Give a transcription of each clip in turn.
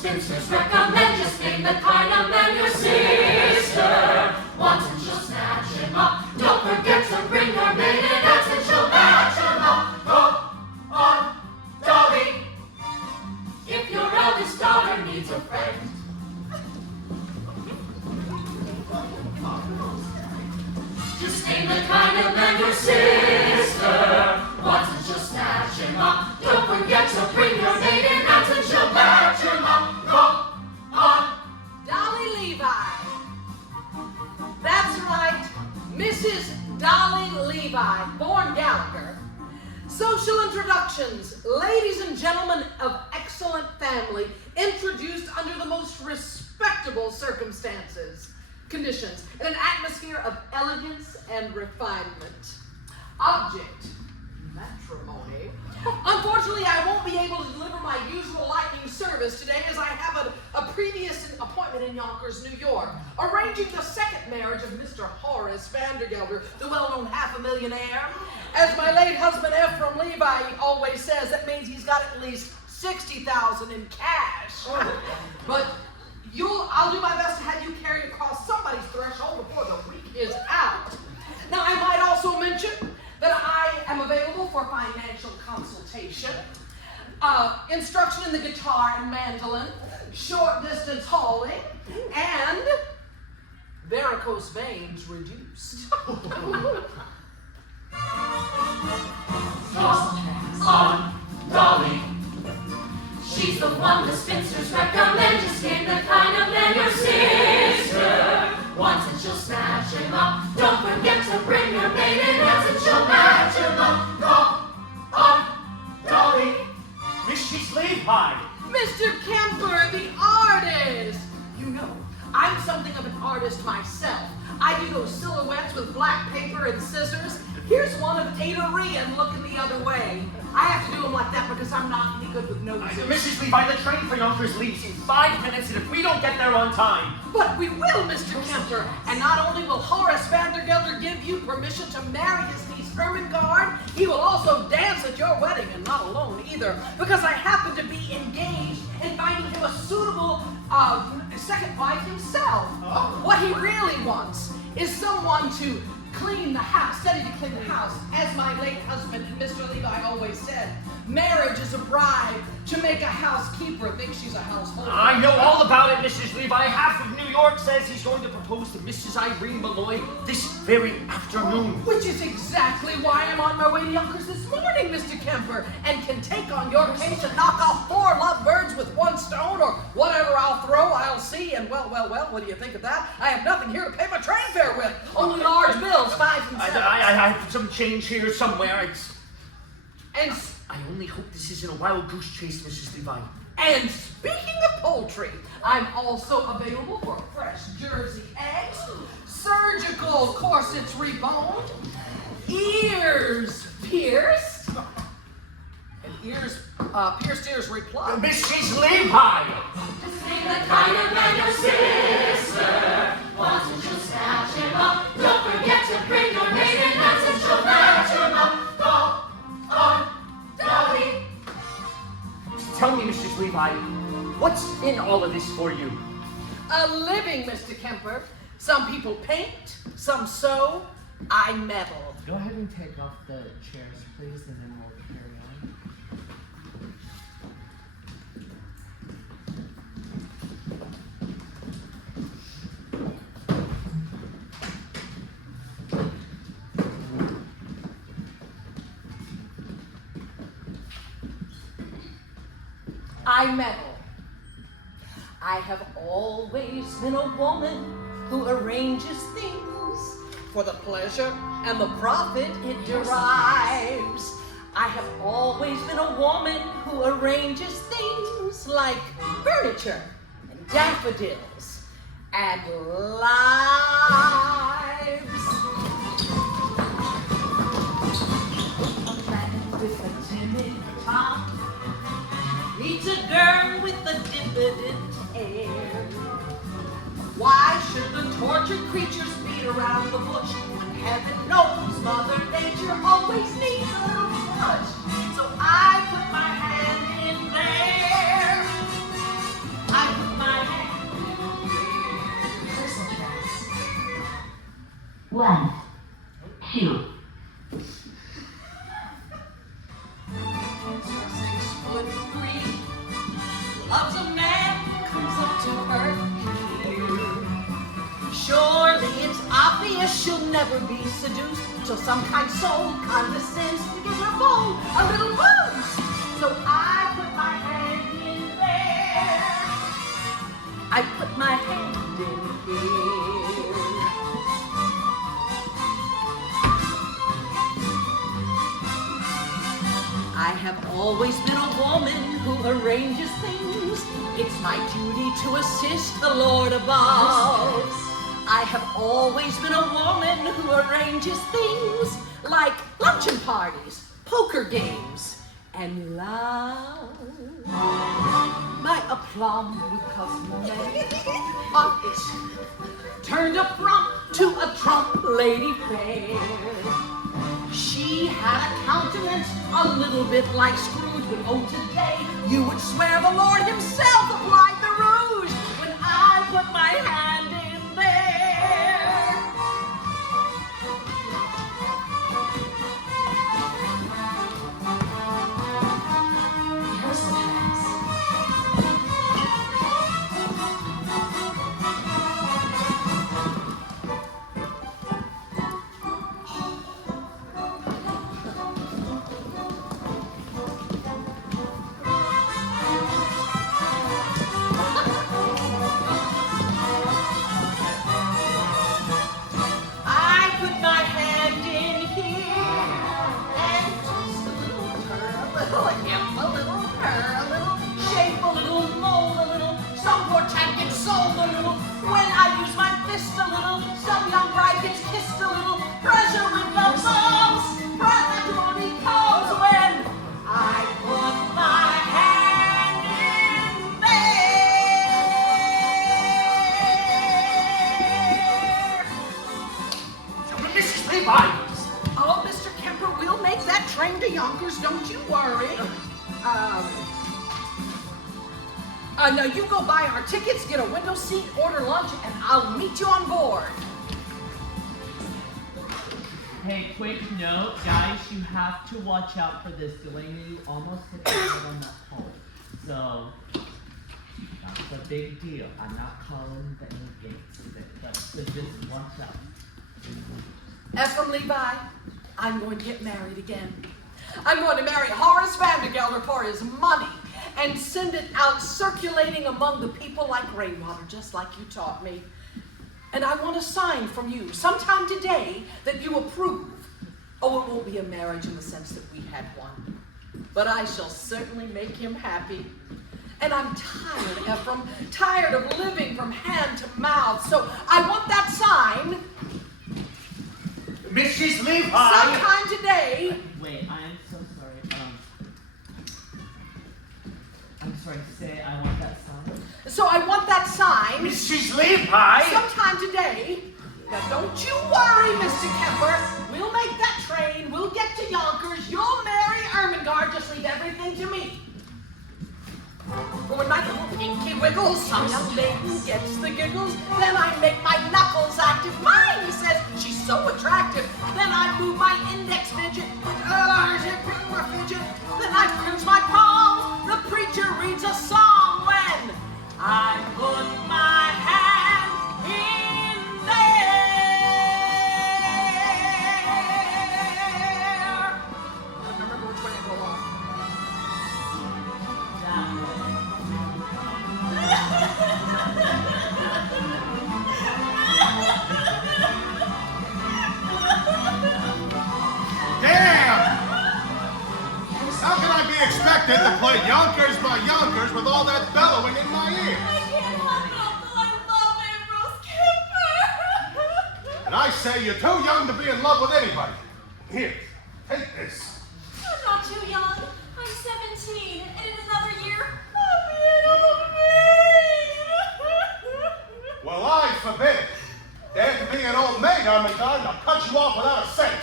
spinsters recommend, just name the kind of man your sister wants and she'll snatch him up. Don't forget to bring her maiden aunts and she'll match him up. Go on, Dolly, if your eldest daughter needs a friend. Just name the kind of man your sister wants and she'll snatch him up. Don't forget to bring your maiden aunts and she'll match him up. Go on. Dolly Levi. That's right, Mrs. Dolly Levi, born Gallagher. Social introductions, ladies and gentlemen of excellent family, introduced under the most respectable circumstances, conditions, in an atmosphere of elegance and refinement. Object, matrimony. Unfortunately, I won't be able to deliver my usual lightning service today as I have a previous appointment in Yonkers, New York, arranging the second marriage of Mr. Horace Vandergelder, the well-known half-a-millionaire. As my late husband Ephraim Levi always says, that means he's got at least $60,000 in cash. But I'll do my best to have you carry across somebody's threshold before the week is out. Now, I might also mention that I am available for financial consultation, instruction in the guitar and mandolin, short distance hauling, and varicose veins reduced. On Dolly, she's the one the spinsters recommend. Just name the kind of man your sister wants and she'll snatch him up. Don't forget to bring your maiden aunts and she'll match him up. Go on, Dolly. Mrs. Levi. Mr. Kemper, the artist. You know, I'm something of an artist myself. I do those silhouettes with black paper and scissors. Here's one of Ada Rian looking the other way. I have to do them like that because I'm not any good with noses. Mrs. Levi, the train for Yonkers leaves in 5 minutes, and if we don't get there on time... But we will, Mr. Kemper. And not only will Horace Vandergelder give you permission to marry his niece Ermengarde, he will also dance at your wedding, and not alone either, because I happen to be engaged in finding him a suitable second wife himself. Oh. What he really wants is someone to clean the house, steady to clean the house. As my late husband, Mr. Levi, always said, marriage is a bribe to make a housekeeper think she's a householder. I know all about it, Mrs. Levi. Half of New York says he's going to propose to Mrs. Irene Malloy this very afternoon. Which is exactly why I'm on my way to Yonkers this morning, Mr. Kemper, and can take on your case and knock off 4 lovebirds with 1 stone, or whatever I'll throw, I'll see, and well, what do you think of that? I have nothing here to pay my train fare with, only large bills, 5 and 7. I have some change here somewhere. And I only hope this isn't a wild goose chase, Mrs. Levi. And speaking of poultry, I'm also available for fresh Jersey eggs, surgical corsets reboned, ears pierced, and pierced ears replugged. Mrs. Levi! Just name the kind of man your sister wants and she'll snatch him up. Don't forget to bring your maiden aunts and she'll match him up. Go on, Dolly. Tell me, Mrs. Levi, what's in all of this for you? A living, Mr. Kemper. Some people paint, some sew, I meddle. Go ahead and take off the chairs, please, and then we'll carry on. I meddle. I have always been a woman who arranges things for the pleasure and the profit it derives. I have always been a woman who arranges things like furniture and daffodils and lives. A man with a timid top meets a girl with a diffident air. Why should the tortured creatures beat around the bush when heaven knows Mother Nature always needs a little touch? So I put my hand in there. I 1, 2. Foot 3 loves a man who comes up to her here. Surely it's obvious she'll never be seduced till some kind soul condescends to give her bowl a little boost. So I put my hand in there. I put my hand in here. I have always been a woman who arranges things. It's my duty to assist the Lord above. I have always been a woman who arranges things like luncheon parties, poker games, and love. My aplomb with cosmetic art turned a frump to a trump lady fair. She had a countenance a little bit like Scrooge, but oh, today you would swear the Lord himself applied the rouge when I put my hand in there. Here's the tracks. I put my hand in here and just a little turn, a little hip, a little curl, a little shape, a little mold, a little some poor chap gets sold a little. When I use my fist a little, some young bride gets kissed a little. Pressure with the thumbs, practically comes when I put my hand in there. Mrs. Levi! Oh, Mr. Kemper, we'll make that train to Yonkers, don't you worry. Now you go buy our tickets, get a window seat, order lunch, and I'll meet you on board. Hey, quick note, guys, you have to watch out for this. Delaney almost hit the head on that pole. So, that's a big deal. I'm not calling the gates, but so just watch out. Ephraim Levi, I'm going to get married again. I'm going to marry Horace Vandergelder for his money and send it out circulating among the people like rainwater, just like you taught me. And I want a sign from you sometime today that you approve. Oh, it won't be a marriage in the sense that we had one, but I shall certainly make him happy. And I'm tired, Ephraim, tired of living from hand to mouth, so I want that sign Mrs. Levi! sometime today. Wait, I am so sorry. I'm sorry, say I want that sign. So I want that sign Mrs. Levi! sometime today. Now don't you worry, Mr. Kemper. We'll make that train. We'll get to Yonkers. You'll marry Ermengarde. Just leave everything to me. But when my little pinky wiggles, some young maiden gets the giggles. Then I make my knuckles active. Mine, he says, she's so attractive. Then I move my index fidget. Fidget. Then I cruise my palm. The preacher reads a psalm when I put my hand in there. I don't remember which way I go on. That Damn! How can I be expected to play Yonkers by Yonkers with all that bellowing in my ears? I can't help it, Uncle. I love Ambrose Kemper. And I say you're too young to be in love with anybody. Here, take this. I'm not too young. I'm 17, and in another year, I'll be an old maid. Well, I forbid it. Dare to be an old maid, Ermengarde, and I'll cut you off without a cent.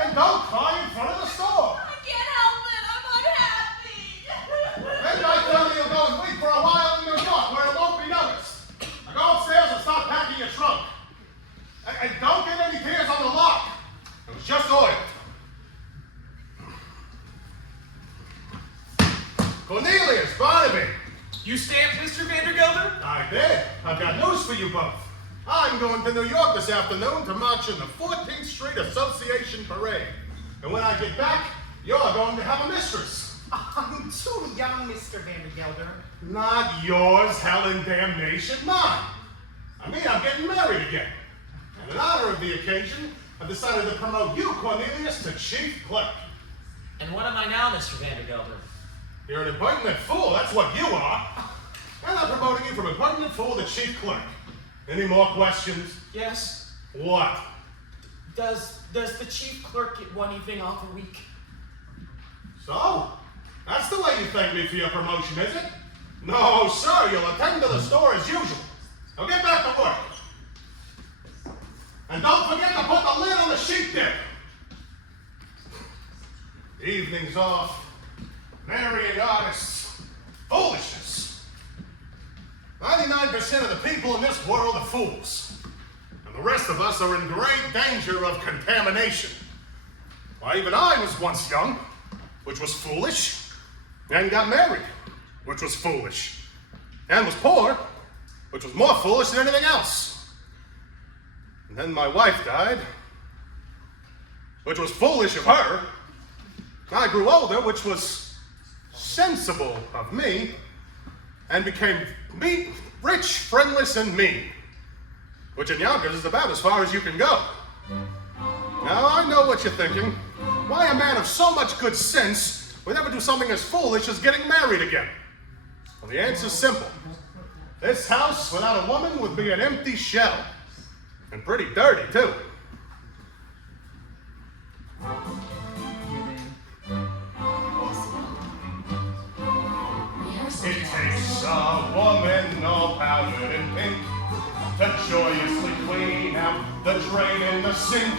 And don't cry in front of the store. I can't help it. I'm unhappy. Maybe I tell you you'll go and wait for a while in New York where it won't be noticed. Now go upstairs and start packing your trunk. And don't You stamped Mr. Vandergelder? I did. I've got news for you both. I'm going to New York this afternoon to march in the 14th Street Association Parade. And when I get back, you're going to have a mistress. I'm too young, Mr. Vandergelder. Not yours, hell and damnation, mine. I mean, I'm getting married again. And in honor of the occasion, I've decided to promote you, Cornelius, to chief clerk. And what am I now, Mr. Vandergelder? You're an impertinent fool, that's what you are. And I'm promoting you from impertinent fool to chief clerk. Any more questions? Yes. What? Does the chief clerk get one evening off a week? So? That's the way you thank me for your promotion, is it? No, sir, you'll attend to the store as usual. Now get back to work. And don't forget to put the lid on the sheep dip. Evenings off, marrying artists, foolishness. 99% of the people in this world are fools. And the rest of us are in great danger of contamination. Why, even I was once young, which was foolish, and got married, which was foolish, and was poor, which was more foolish than anything else. And then my wife died, which was foolish of her. I grew older, which was sensible of me, and became rich, friendless, and mean, which in Yonkers is about as far as you can go. Now, I know what you're thinking. Why a man of so much good sense would ever do something as foolish as getting married again? Well, the answer's simple. This house without a woman would be an empty shell. And pretty dirty, too. It takes a woman all powdered in pink to joyously clean out the drain in the sink.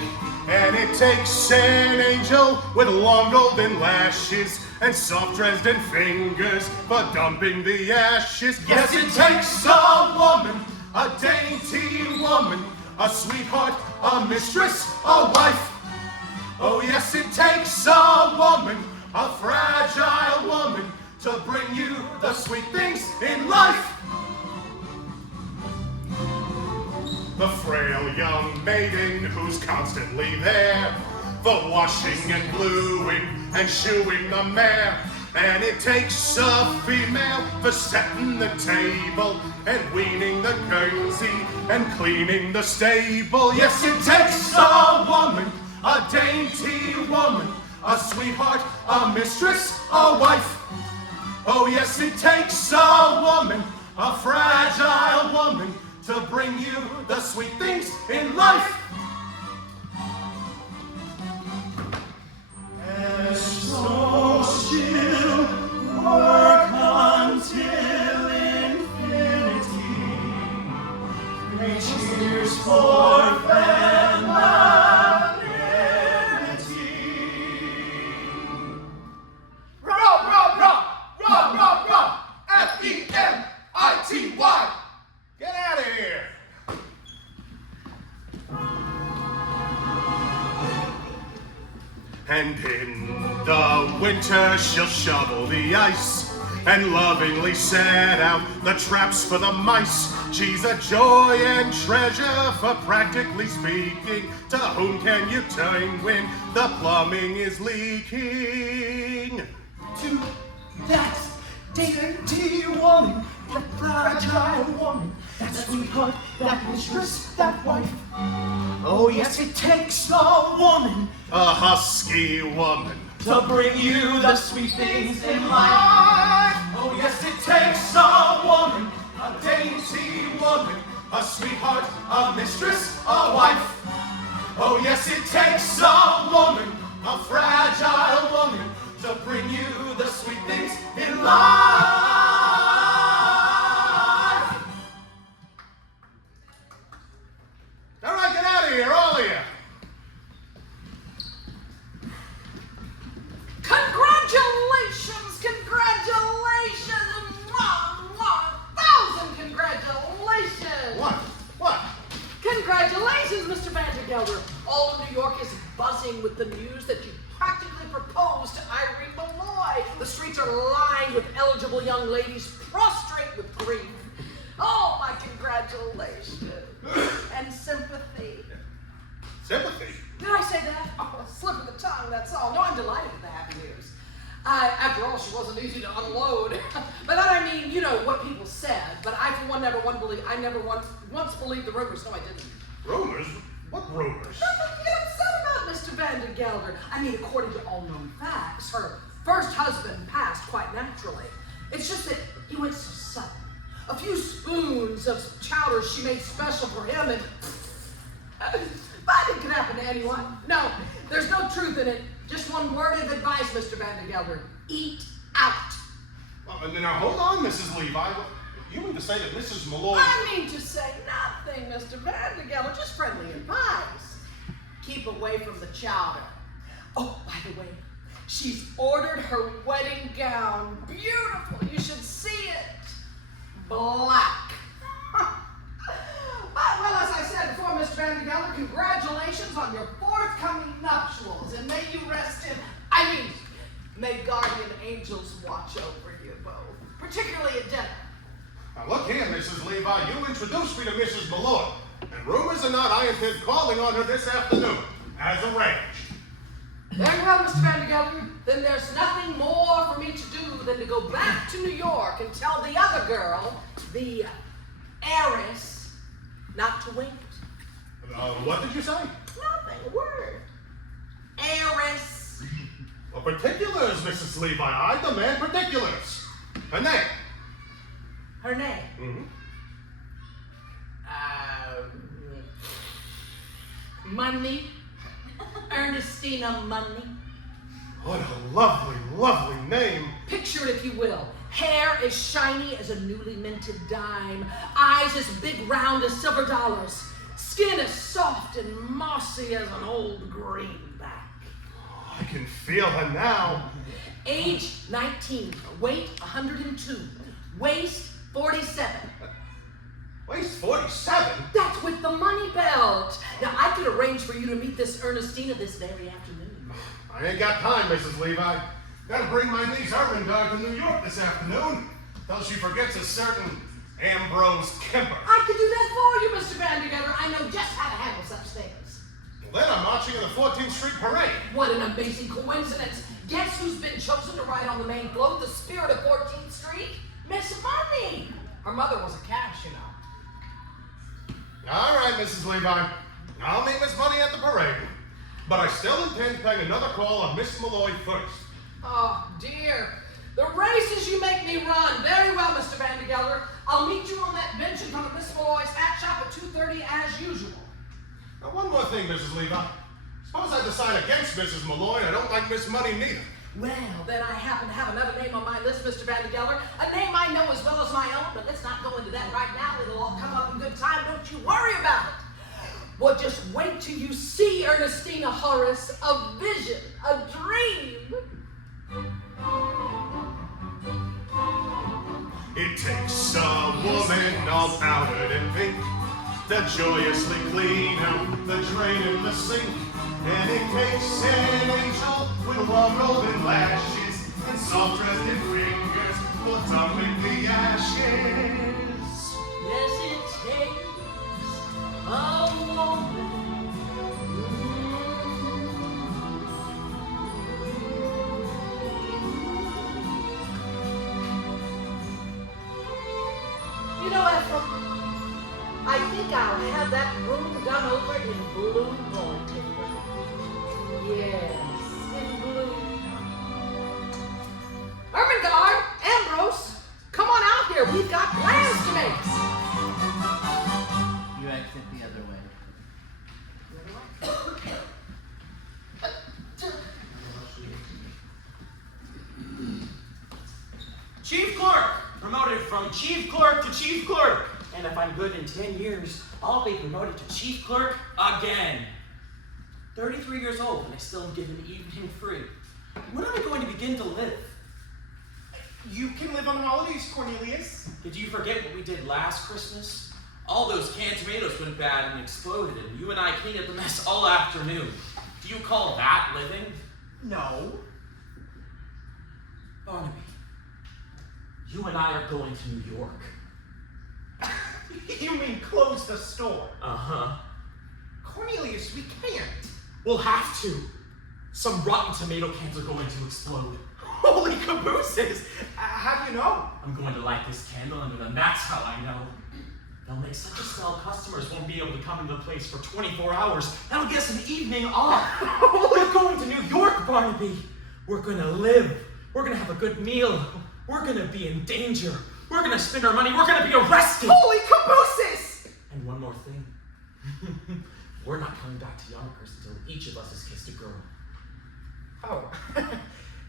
And it takes an angel with long golden lashes and soft Dresden fingers for dumping the ashes. Yes, it takes a woman, a dainty woman, a sweetheart, a mistress, a wife. Oh yes, it takes a woman, a fragile woman, to bring you the sweet things in life. The frail young maiden who's constantly there for washing and bluing and shoeing the mare. And it takes a female for setting the table and weaning the Guernsey and cleaning the stable. Yes, it takes a woman, a dainty woman, a sweetheart, a mistress, a wife. Oh yes, it takes a woman, a fragile woman, to bring you the sweet things in life. So she'll work until infinity. 3 cheers for femininity. Rob, F-E-M-I-T-Y. Get out of here. And in the winter she'll shovel the ice and lovingly set out the traps for the mice. She's a joy and treasure, for practically speaking, to whom can you turn when the plumbing is leaking? To that dainty woman, that fragile woman, that sweetheart, that mistress, that wife. Oh yes, it takes a woman, A husky woman, to bring you the sweet things in life. oh yes, it takes a woman, a dainty woman, a sweetheart, a mistress, a wife. Oh yes, it takes a woman, a fragile woman, to bring you the sweet things in life. All right, get out of here, all of you. Congratulations! Congratulations! 1,000 congratulations! What? Congratulations, Mr. Vandergelder! All of New York is buzzing with the news that you practically proposed to Irene Malloy. The streets are lined with eligible young ladies prostrate Oh, my congratulations and sympathy. Sympathy? Did I say that? Oh, a slip of the tongue, that's all. No, I'm delighted with the happy news. After all, she wasn't easy to unload. By that I mean, you know, what people said. But I, for one, never once believed the rumors. No, I didn't. Rumors? What rumors? Nothing to get upset about, Mr. Van der Gelder. I mean, according to all known facts, her first husband passed quite naturally. It's just that he went so sudden. A few spoons of chowder she made special for him, and but it could happen to anyone. No, there's no truth in it. Just one word of advice, Mr. Van der Gelder. Eat out. Well, now, hold on, Mrs. Levi. You mean to say that Mrs. Malloy... I mean to say nothing, Mr. Van der Gelder. Just friendly advice. Keep away from the chowder. Oh, by the way, she's ordered her wedding gown. Beautiful. You should see it. Black. But, well, as I said before, Mr. Van der Gelder, congratulations on your forthcoming nuptials, and may you rest in, may guardian angels watch over you both, particularly at dinner. Now, look here, Mrs. Levi. You introduced me to Mrs. Malloy, and rumors or not, I intend calling on her this afternoon, as arranged. Very well, Mr. Van der Gelder. Then there's nothing more for me to do than to go back to New York and tell the other girl, the heiress, not to wait. What did you say? Nothing, a word. Heiress. Well, particulars, Mrs. Levi. I demand particulars. Her name. Her name? Mm-hmm. Money. Ernestina Money. What a lovely, lovely name. Picture it, if you will. Hair as shiny as a newly minted dime. Eyes as big round as silver dollars. Skin as soft and mossy as an old greenback. I can feel her now. Age 19. Weight 102. Waist 47. Waist 47? That's with the money belt. Now, I could arrange for you to meet this Ernestina this very afternoon. I ain't got time, Mrs. Levi. Gotta bring my niece Ermengarde to New York this afternoon, till she forgets a certain Ambrose Kemper. I could do that for you, Mr. Van der Gelder. I know just how to handle such things. Well, then I'm marching in the 14th Street Parade. What an amazing coincidence. Guess who's been chosen to ride on the main float, the spirit of 14th Street? Miss Money. Her mother was a cash, you know. All right, Mrs. Levi. I'll meet Miss Money at the parade. But I still intend paying another call on Miss Malloy first. Oh, dear. The races you make me run. Very well, Mr. Van der Gelder. I'll meet you on that bench in front of Miss Malloy's hat shop at 2:30 as usual. Now, one more thing, Mrs. Levi. Suppose I decide against Mrs. Malloy and I don't like Miss Money neither. Well, then I happen to have another name on my list, Mr. Van der Gelder. A name I know as well as my own, but let's not go into that right now. It'll all come up in good time. Don't you worry about it. Well, just wait till you see Ernestina Horace, a vision, a dream. It takes a woman all powdered and pink to joyously clean out the drain in the sink. And it takes an angel with warm golden lashes and soft-dressed fingers for dumping the ashes. Yes, it takes a woman. You know, Ethel, I think I'll have that room done over in blue wallpaper. Yes, in blue. Ermengarde, Ambrose, come on out here. We've got plans to make. You exit the other way. Chief clerk! Promoted from chief clerk to chief clerk. And if I'm good in 10 years, I'll be promoted to chief clerk again. 33 years old and I still am given evening free. When am I going to begin to live? You can live on holidays, Cornelius. Did you forget what we did last Christmas? All those canned tomatoes went bad and exploded, and you and I cleaned up the mess all afternoon. Do you call that living? No. Barnaby, you and I are going to New York. You mean close the store? Uh-huh. Cornelius, we can't. We'll have to. Some rotten tomato cans are going to explode. Holy cabooses! How do you know? I'm going to light this candle, and then that's how I know. They'll make such a smell customers won't be able to come into the place for 24 hours. That'll get us an evening off. We're going to New York, Barnaby. We're gonna live. We're gonna have a good meal. We're gonna be in danger. We're gonna spend our money. We're gonna be arrested. Holy cabooses! And one more thing. We're not coming back to Yonkers until each of us has kissed a girl. Oh,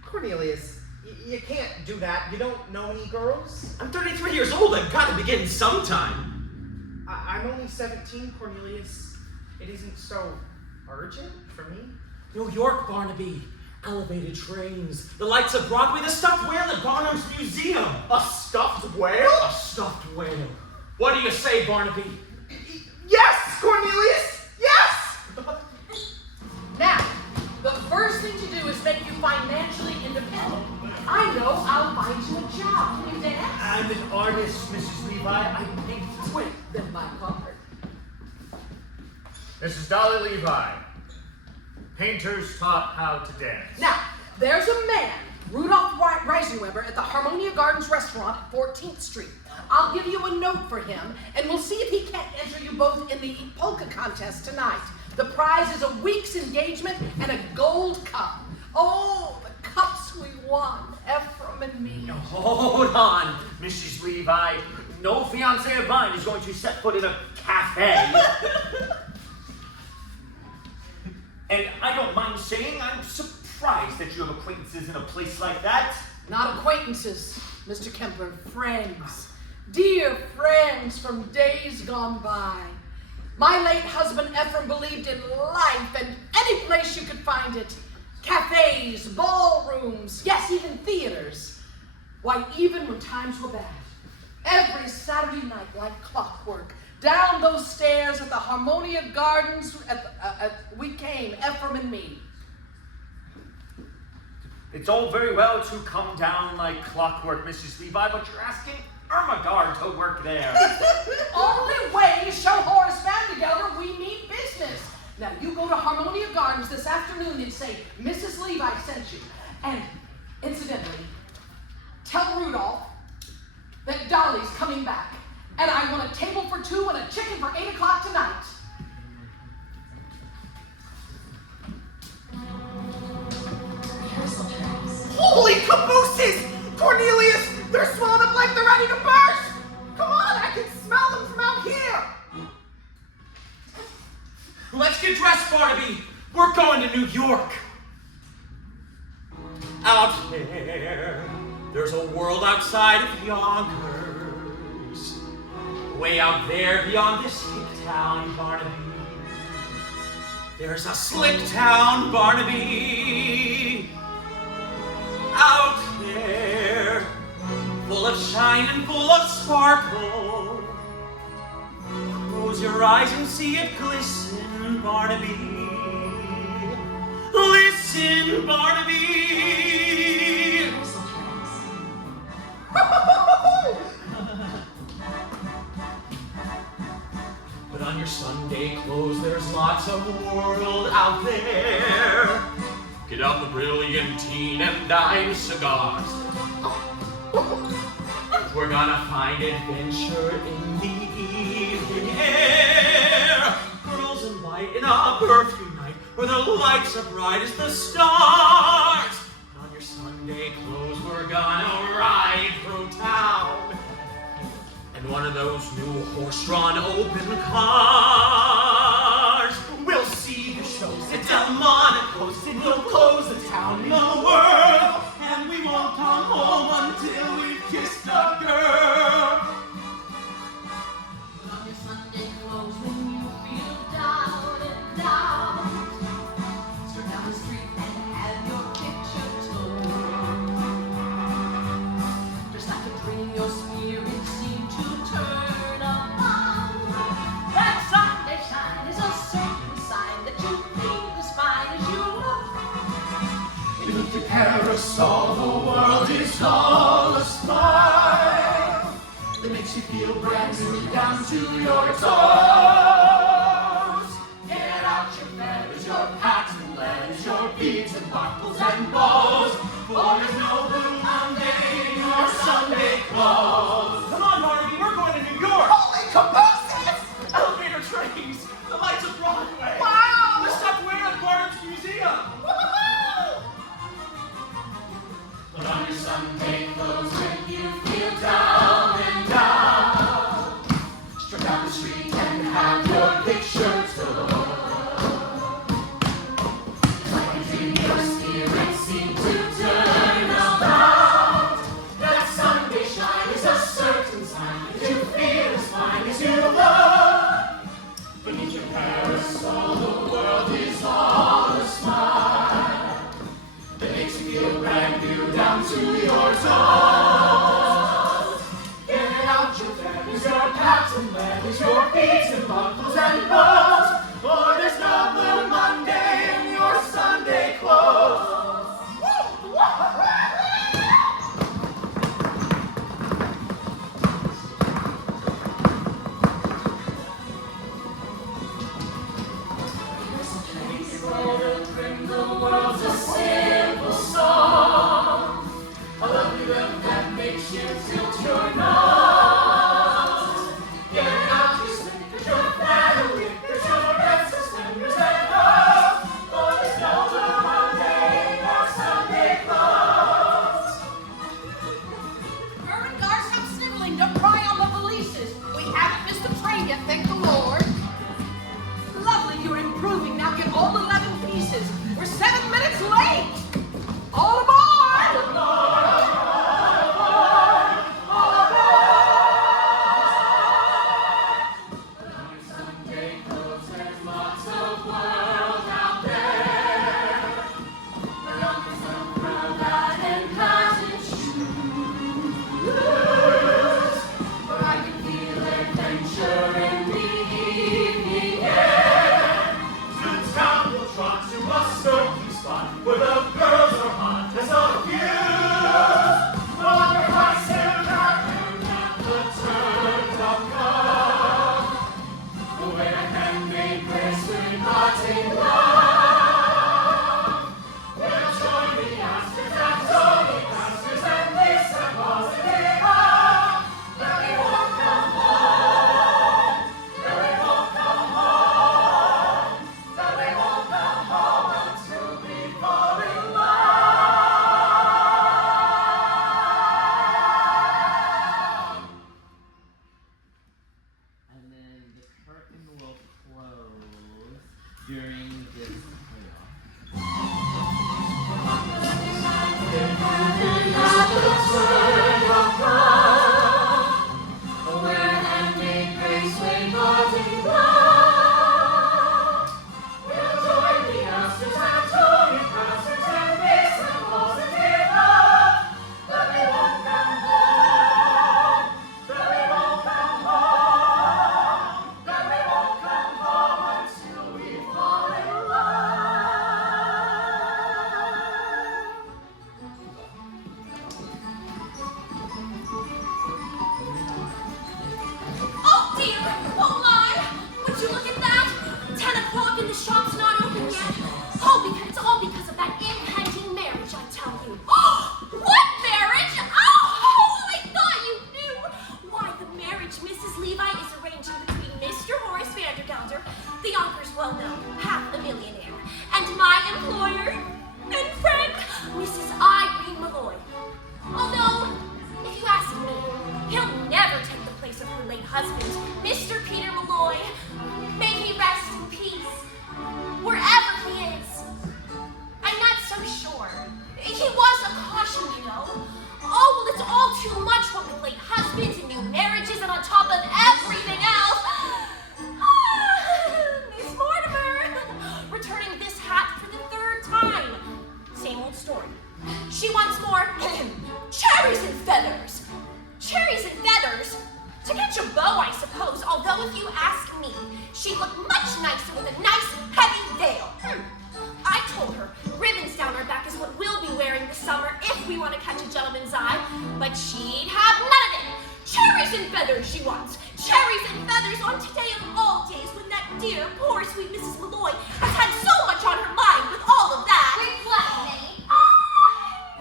Cornelius, you can't do that. You don't know any girls? I'm 33 years old. I've got to begin sometime. I'm only 17, Cornelius. It isn't so urgent for me. New York, Barnaby. Elevated trains. The lights of Broadway. The stuffed whale at Barnum's Museum. A stuffed whale? A stuffed whale. What do you say, Barnaby? Yes, Cornelius! Yes! Now, the first thing to do is make you financially independent. I know I'll find you a job. Can you dance? I'm an artist, Mrs. Levi. I paint. Wait, then my card. Mrs. Dolly Levi. Painters taught how to dance. Now, there's a man, Rudolph Reisenweber, at the Harmonia Gardens restaurant at 14th Street. I'll give you a note for him, and we'll see if he can't enter you both in the polka contest tonight. The prize is a week's engagement and a gold cup. Oh, the cups we won, Ephraim and me. Hold on, Mrs. Levi. No fiancé of mine is going to set foot in a cafe. And I don't mind saying I'm surprised that you have acquaintances in a place like that. Not acquaintances, Mr. Kemper, friends. Dear friends from days gone by. My late husband Ephraim believed in life and any place you could find it. Cafes, ballrooms, yes, even theaters. Why, even when times were bad, every Saturday night like clockwork, down those stairs at the Harmonia Gardens, we came, Ephraim and me. It's all very well to come down like clockwork, Mrs. Levi, but you're asking Ermengarde to work there. Only way to show Horace Vandergelder we mean business. Now, you go to Harmonia Gardens this afternoon and say, Mrs. Levi sent you. And, incidentally, tell Rudolph that Dolly's coming back. And I want a table for two and a chicken for 8 o'clock tonight. Rehearsal tracks. Holy cabooses! Cornelius, they're swelling up like they're ready to burst! Come on, I can smell them from out here! Let's get dressed, Barnaby. We're going to New York. Out there, there's a world outside of Yonkers. Way out there beyond this hick town, Barnaby. There's a slick town, Barnaby. Out there, full of shine and full of sparkle. Close your eyes and see it glisten, Barnaby. Listen, Barnaby. Rehearsal tracks. Put on your Sunday clothes, there's lots of world out there. Get out the brilliantine and dime cigars. We're gonna find adventure in the evening air. Girls in white in a perfume night where the lights are bright as the stars. Put on your Sunday clothes, we're gonna ride through town. And one of those new horse-drawn open cars. We'll see the shows at Delmonico's and we'll close the town in the world. And we won't come home until we've kissed a girl. Put on your Sunday clothes when you feel down and out. Stroll down the street and have your picture took. Just like a dream, your spirit seemed to turn about. That Sunday feel brand new down to your toes. Get out your feathers, your patent leathers, your beads and buckles and bows. For there's no Blue Monday in your Sunday clothes. Come on, Barnaby, we're going to New York. Holy cabooses! Elevator trains, the lights of Broadway. Wow! The stuff we're at Barnum's Museum. Put on your Sunday clothes when you feel down and out. Strut down the street and have your picture took. Like a dream, your spirit seemed to turn about. That Sunday shine is a certain sign that you feel as fine as you look. Beneath your parasol, the world is all a smile that makes you feel brand new down to your toes. Get out your feathers, your patent leathers, your beads and buckles and bows. For there's no Blue Monday in your Sunday clothes. The world's a simple song, a lovely rhythm that makes you tilt your nose. Get out your slippers, your flannel knickers, your red suspenders and bows. For there's no Blue Monday in your Sunday clothes. Ermengarde, stop sniveling. Don't cry on the valises. We haven't missed a train yet, thank the Lord. Lovely, you're improving. Now get all 11 pieces. We're 7 minutes late. All aboard! Sunday clothes, there's lots of world out there. Rumpus and cravat and cotton shoes. For I can feel adventure in the evening air. To town we'll trot to a certain spot where the girls are hot as a fuse. On your bicycle and at the turns of come. Where a handmade bracelet not in love. We'll join the Astors and Tony Pastors and Lisa Positive Up. But we won't come home. But we won't come home. But we won't come home until we fall in love. And then the curtain will close during this playoff. Where a handmade graceway bought in love. We'll join the Astors and Tony Pastors and make some positive love. But we won't come home. But we won't come home. But we won't come home until we fall in Oh dear! Oh my! Would you look at that? 10 o'clock and the shop's not open yet. It's all because of that impending marriage, I tell you. What marriage? Oh, I thought you knew. Why, the marriage Mrs. Levi is arranging between Mr. Horace Vandergelder, the Yonkers well-known half-a-millionaire, and my employer and friend, Mrs. Irene Malloy. Although, if you ask me, he'll never take the place of her late husband, Mr. Peter Malloy. May he rest in peace, wherever he is. I'm not so sure. He was a caution, you know. Oh, well, it's all too much, what with late husbands and new marriages and on top of everything else. Miss Mortimer, returning this hat for the 3rd time. Same old story. She wants more cherries and feathers. Cherries and feathers? To catch a bow, I suppose, although if you ask me, she'd look much nicer with a nice, heavy veil. I told her ribbons down her back is what we'll be wearing this summer if we want to catch a gentleman's eye, but she'd have none of it. Cherries and feathers she wants. dear, poor sweet Mrs. Malloy has had so much on her mind with all of that. With what, Minnie?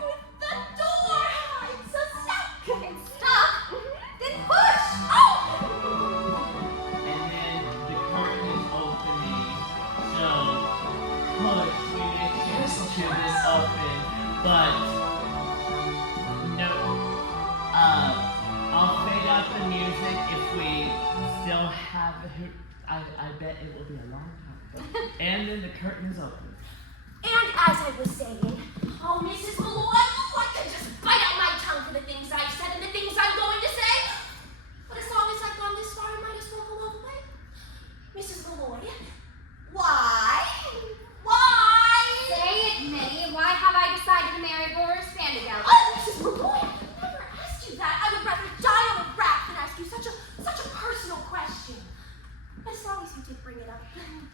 With the door. It's so stuck. It's stuck? Then push! Oh! And then the curtain is opening. So push, we make sure to this open. But no. I'll fade out the music if we still have it. I bet it will be a long time. And then the curtain is open. And as I was saying, oh, Mrs. Malloy, I could just bite out my tongue for the things I've said and the things I'm going to say. But as long as I've gone this far, I might as well go all the way. Mrs. Malloy, why? Why? Say it, Minnie. Why have I decided to marry Horace Vanderbilt? Oh, Mrs. Malloy, I never asked you that. I would rather die on a rack than ask you such a personal question. But as long as you did bring it up.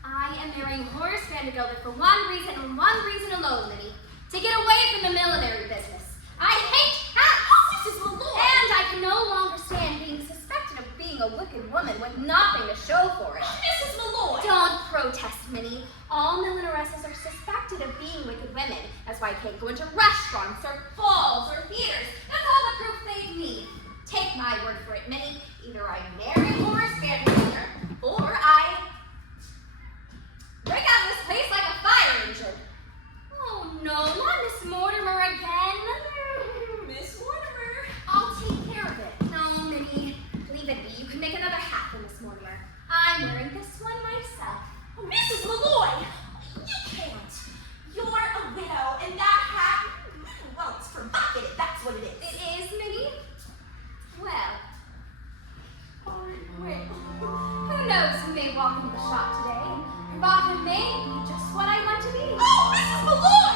I am marrying Horace Vanderbilt for one reason and one reason alone, Minnie. To get away from the millinery business. I hate hats! Oh, Mrs. Malloy! And I can no longer stand being suspected of being a wicked woman with nothing to show for it. Mrs. Malloy! Don't protest, Minnie. All millineresses are suspected of being wicked women. That's why I can't go into restaurants or balls or theaters. That's all the proof they need. Take my word for it, Minnie. Either I marry Horace Vanderbilt or I break out of this place like a fire engine. Oh no, not Miss Mortimer again. Miss Mortimer. I'll take care of it. No, Minnie, leave it be. You can make another hat for Miss Mortimer. I'm wearing this one myself. Mrs. Malloy! You can't. You're a widow, and that hat, well, it's provocative. That's what it is. It is, Minnie? Well, who knows who may walk into the shop today? Rebecca may be just what I want to be. Oh, Mrs. Malloy!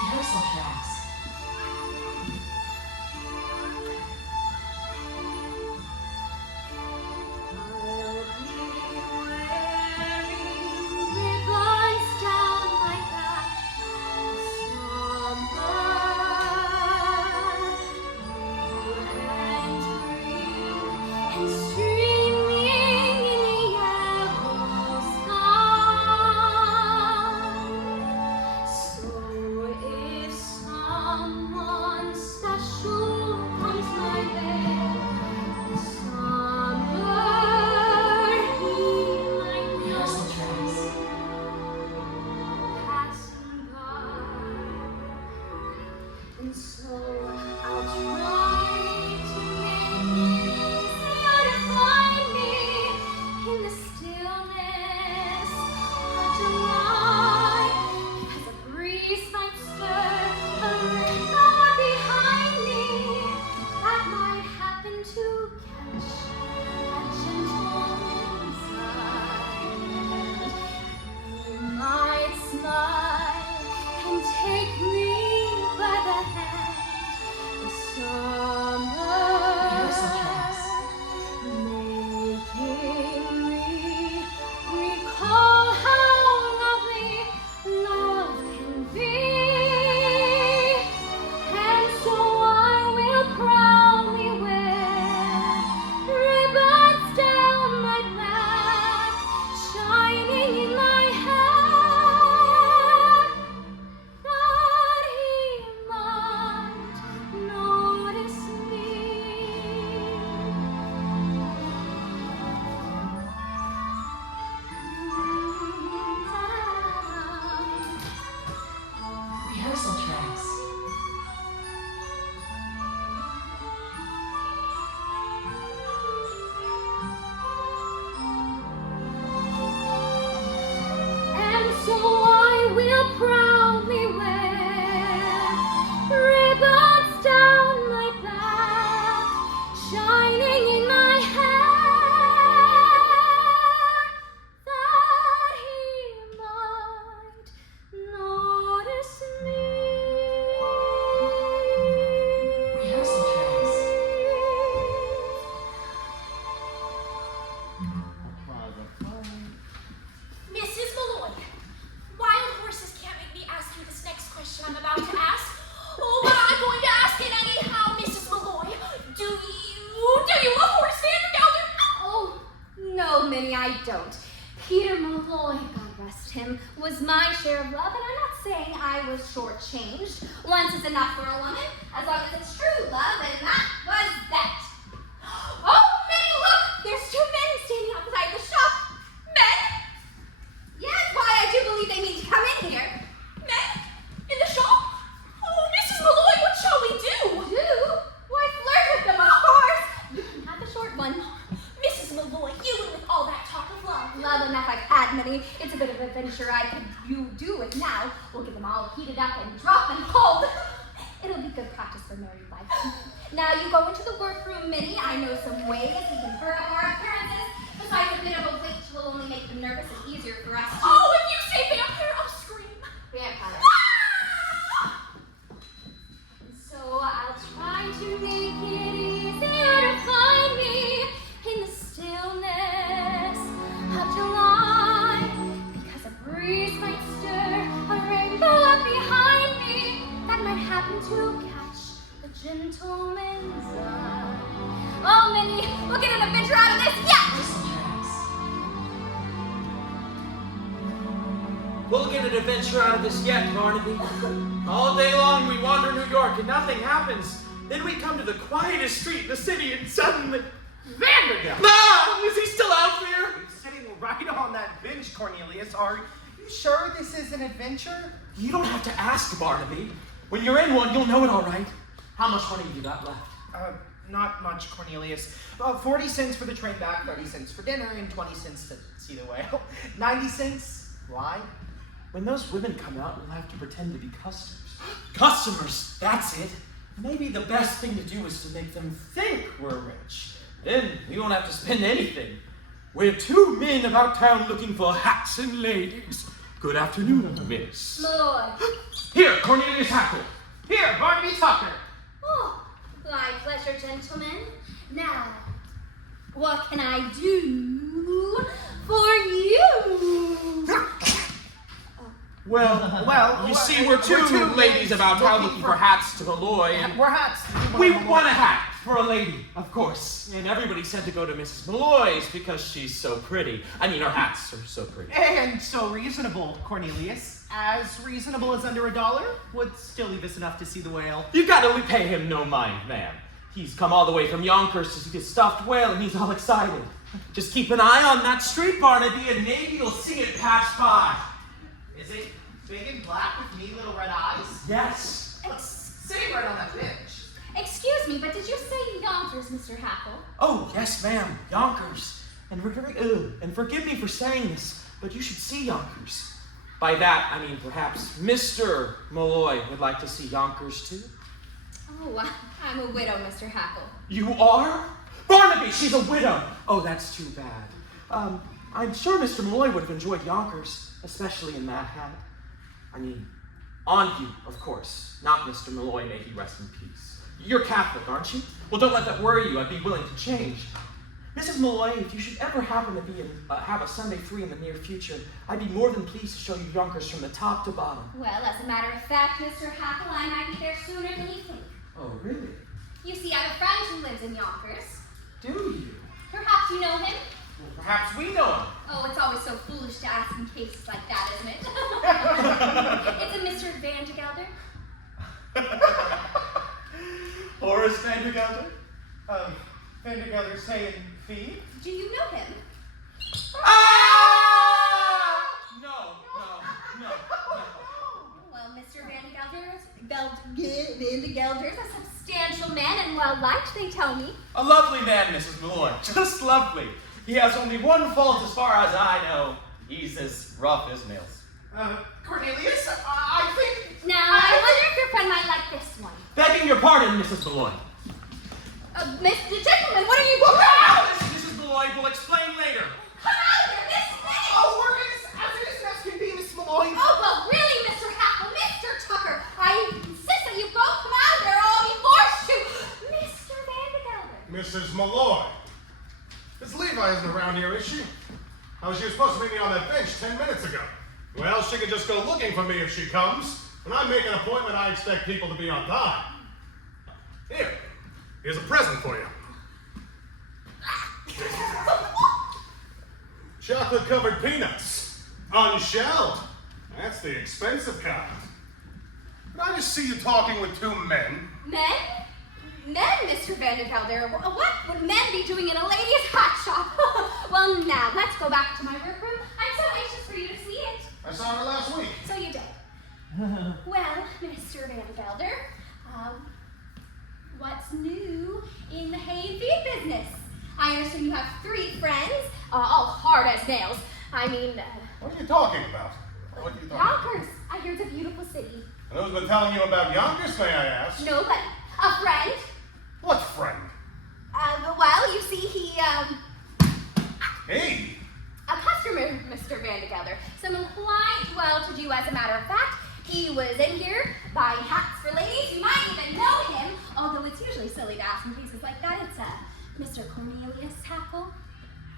Rehearsal tracks. Ribbons down my back, somber, and green, and streaming in the yellow don't. Peter Malloy, God rest him, was my share of love, and I'm not saying I was shortchanged. Once is enough for a woman, as long as it's true love, and that was that. Oh, Minnie, look! There's 2 men standing outside the shop. Men? Yes, why, I do believe they mean to come in here. Men? In the shop? Oh, Mrs. Malloy, what shall we do? Do? Why, flirt with them, of course. You can have the short one. Mrs. Malloy, you and with all that talk of love. Love enough I've had, Minnie. It's a bit of an adventure I could do with now. We'll get them all heated up and drop them cold. It'll be good practice for married life. Now you go into the workroom, Minnie. I know some ways we can burn up our appearances. Besides, a bit of a witch will only make them nervous and easier for us to... Oh, if you say vampire, I'll scream. Vampire. So I'll try to make it easier to find me in the stillness of July, because a breeze might stir a rainbow up behind me that might happen to catch the gentleman's eye. Oh, Minnie, we'll get an adventure out of this yet! We'll get an adventure out of this yet, Barnaby. All day long we wander New York and nothing happens. Then we come to the quietest street in the city and suddenly... Vanderbilt! Ah! Is he still out there? He's sitting right on that bench, Cornelius. Are you sure this is an adventure? You don't have to ask, Barnaby. When you're in one, you'll know it all right. How much money have you got left? Not much, Cornelius. 40 cents for the train back, 30 cents for dinner, and 20 cents to see the whale. 90 cents? Why? When those women come out, we'll have to pretend to be customers. Customers! That's it. Maybe the best thing to do is to make them think we're rich. Then we won't have to spend anything. We're 2 men about town looking for hats and ladies. Good afternoon, miss. Malloy. Here, Cornelius Hackle. Here, Barnaby Tucker. Oh, my pleasure, gentlemen. Now, what can I do for you? Well, you see, we're two ladies about town looking for hats to Malloy, and We're hats. we want a hat for a lady, of course. And everybody said to go to Mrs. Malloy's because she's so pretty. I mean, her hats are so pretty. And so reasonable, Cornelius. As reasonable as under $1 would still leave us enough to see the whale. You gotta pay him no mind, ma'am. He's come all the way from Yonkers to see the stuffed whale, and he's all excited. Just keep an eye on that street, Barnaby, and maybe you'll see it pass by. Is it big and black with neat little red eyes? Yes. Sitting right on that bench. Excuse me, but did you say Yonkers, Mr. Hackle? Oh, yes, ma'am. Yonkers. And forgive me for saying this, but you should see Yonkers. By that, I mean perhaps Mr. Malloy would like to see Yonkers too. Oh, I'm a widow, Mr. Hackle. You are? Barnaby, she's a widow. Oh, that's too bad. I'm sure Mr. Malloy would have enjoyed Yonkers, especially in that hat. I mean, on you, of course, not Mr. Malloy, may he rest in peace. You're Catholic, aren't you? Well, don't let that worry you. I'd be willing to change. Mrs. Malloy, if you should ever happen to be have a Sunday free in the near future, I'd be more than pleased to show you Yonkers from the top to bottom. Well, as a matter of fact, Mr. Hackle, I might be there sooner than you think. Oh, really? You see, I have a friend who lives in Yonkers. Do you? Perhaps you know him? Well, perhaps we know him. Oh, it's always so foolish to ask in cases like that, isn't it? It's a Mr. Vandergelder. Horace Vandergelder? Vandergelder's hay and feed? Do you know him? Ah! No. Well, Mr. Vandergelder's a substantial man and well-liked, they tell me. A lovely man, Mrs. Malloy. Just lovely. He has only one fault as far as I know. He's as rough as nails. Cornelius, I think... Now, I wonder if your friend might like this one. Begging your pardon, Mrs. Malloy. Mr. Gentleman, what are you doing? Mrs. Malloy will explain later. Come out here, Miss Minnie! Oh, we're as innocent as can be, Miss Malloy. Oh, well, really, Mr. Hackle, Mr. Tucker, I insist that you both come out of there or I'll be forced to. Mr. Vandergelder. Mrs. Malloy. Miss Levi isn't around here, is she? How was she supposed to meet me on that bench 10 minutes ago? Well, she can just go looking for me if she comes. When I make an appointment, I expect people to be on time. Here's a present for you. Chocolate-covered peanuts. Unshelled. That's the expensive kind. But I just see you talking with two men. Men? Men, Mr. Vandergelder? What would men be doing in a ladies' hot shop? Well, now, let's go back to my workroom. I'm so anxious for you to see it. I saw it last week. So you did. Well, Mr. Vandergelder, what's new in the hay and feed business? I understand you have 3 friends, all hard as nails. I mean, What are you talking about? What are you talking about? Yonkers. I hear it's a beautiful city. And who's been telling you about Yonkers, may I ask? Nobody. A friend. What friend? Well, you see, he, Hey! a customer, Mr. Vandergelder. Someone quite well-to-do, as a matter of fact. He was in here buying hats for ladies. You might even know him, although it's usually silly to ask in cases like that. It's, Mr. Cornelius Hackle.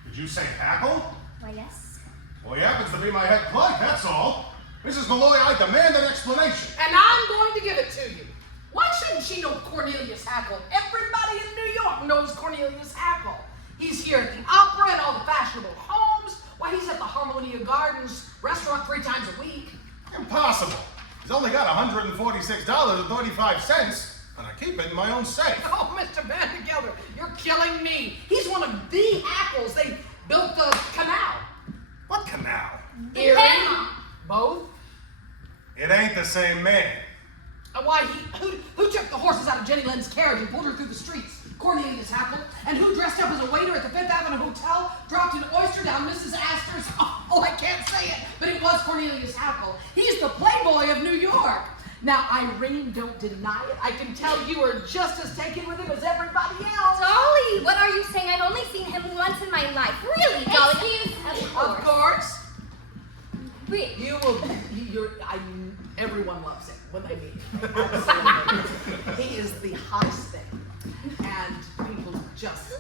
Did you say Hackle? Why, yes. Well, he happens to be my head clerk, that's all. Mrs. Malloy, I demand an explanation. And I'm going to give it to you. Why shouldn't she know Cornelius Hackle? Everybody in New York knows Cornelius Hackle. He's here at the opera and all the fashionable homes. Why, he's at the Harmonia Gardens restaurant 3 times a week. Impossible. He's only got $146.35, and I keep it in my own safe. Oh, Mr. Vandergelder, you're killing me. He's one of the Hackles. They built the canal. What canal? Erie. Panama. Both. It ain't the same man. Why, who took the horses out of Jenny Lynn's carriage and pulled her through the streets? Cornelius Hackle. And who dressed up as a waiter at the Fifth Avenue Hotel, dropped an oyster down Mrs. Astor's... Oh, I can't say it, but it was Cornelius Hackle. He's the playboy of New York. Now, Irene, don't deny it. I can tell you are just as taken with him as everybody else. Dolly, what are you saying? I've only seen him once in my life. Really, Dolly? Of course. Really? You will... everyone loves him when they meet him. Absolutely. He is the hottest thing. And people just...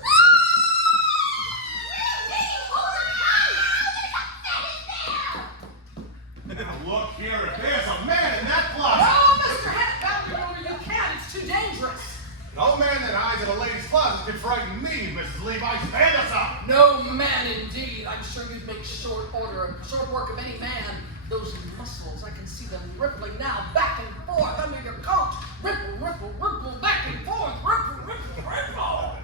Now look here, if there's a man in that closet... Oh, Mr. Hatfield, you can't. It's too dangerous. No man that hides in a lady's closet can frighten me, Mrs. Levi. Stand aside. No man, indeed. I'm sure you'd make short work of any man. Those muscles, I can see them rippling now, back and forth under your coat. Ripple, ripple, ripple, back and forth. Ripple, ripple, ripple.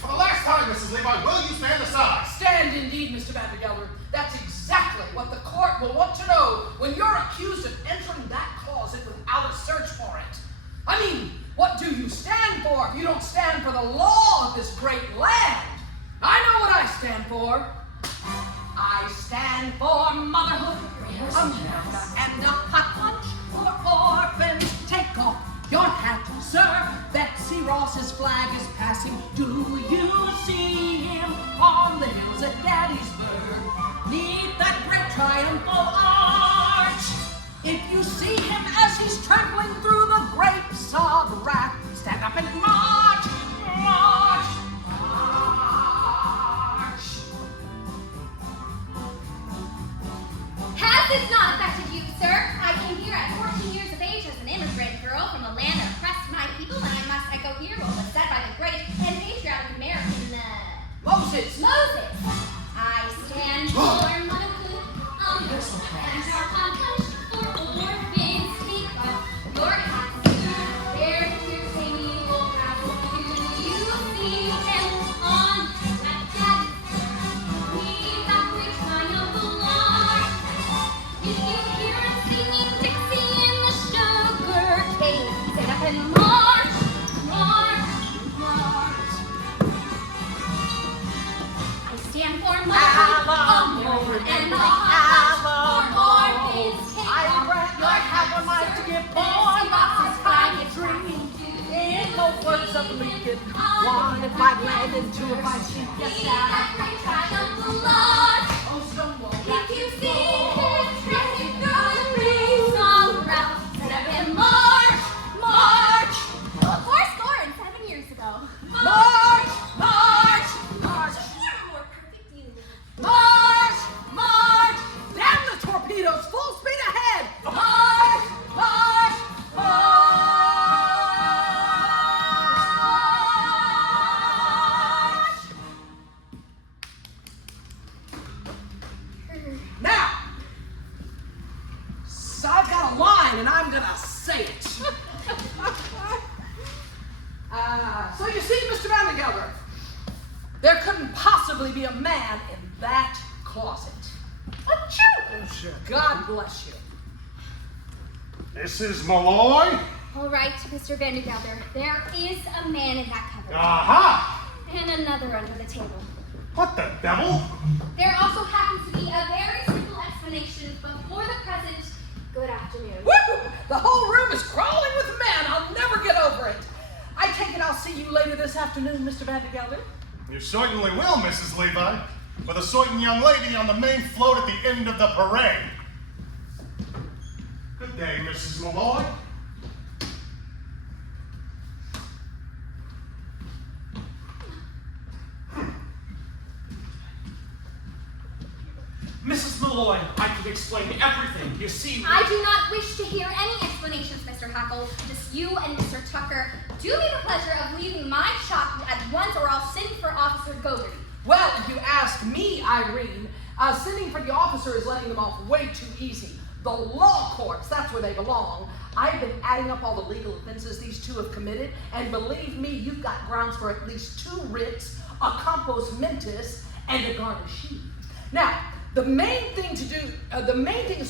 For the last time, Mrs. Levi, will you stand aside? Stand indeed, Mr. Vandergelder. That's exactly what the court will want to know when you're accused of entering that closet without a search warrant. I mean, what do you stand for if you don't stand for the law of this great land? I know what I stand for. I stand for motherhood, America, and a hot punch for orphans. Take off your hat, sir. Betsy Ross's flag is passing. Do you see him on the hills at Gettysburg? Neath that great triumphal arch. If you see him as he's trampling through the grapes of wrath, stand up and march, march, march. Has this not affected you, sir? I came here at 14 years of age as an immigrant girl from a land that oppressed my people, and I must echo here what was said by the great and patriotic American, Moses. Moses. I stand for motherhood, and our punch for orphans. Take off your hat, sir. Their tears hang you will pass. Do you see him on that Gettysburg? Neath that great triumphal arch. If you hear him singing Dixie in the sugar cane, stand up and march, march, march. I stand for motherhood, America, and the hot for orphans. Take I off grant your I have a hat, right to sir. give Betsy boy my Ross's flag is dream. passing. In the words of Lincoln, one if I land and two if I shoot. Yes, Neath that great triumphal arch. Oh, Stonewall. If you see him tramping through the breeze of wrath, stand up and march, march. 407 years ago. March, march, march. You're more perfect, you. March, march. Damn the torpedoes, full speed ahead. March, march, march. mine, and I'm gonna say it. So you see, Mr. Vandergelder, there couldn't possibly be a man in that closet. Achoo! God bless you. Mrs. Malloy? All right, Mr. Vandergelder, there is a man in that cupboard. Aha! And another under the table. What the devil? There also happens to be a very simple explanation, but for the present, good afternoon. Woo! The whole room is crawling with men. I'll never get over it. I take it I'll see you later this afternoon, Mr. Vandergelder. You certainly will, Mrs. Levi, with a certain young lady on the main float at the end of the parade. Good day, Mrs. Malloy. Mrs. Malloy, I can explain everything. You see, I do not wish to hear any explanations, Mr. Hackle. Just you and Mr. Tucker, do me the pleasure of leaving my shop at once, or I'll send for Officer Gogarty. Well, if you ask me, Irene, sending for the officer is letting them off way too easy. The law courts, that's where they belong. I've been adding up all the legal offenses these two have committed, and believe me, you've got grounds for at least 2 writs, a compos mentis, and a garnishee. Now, the main thing is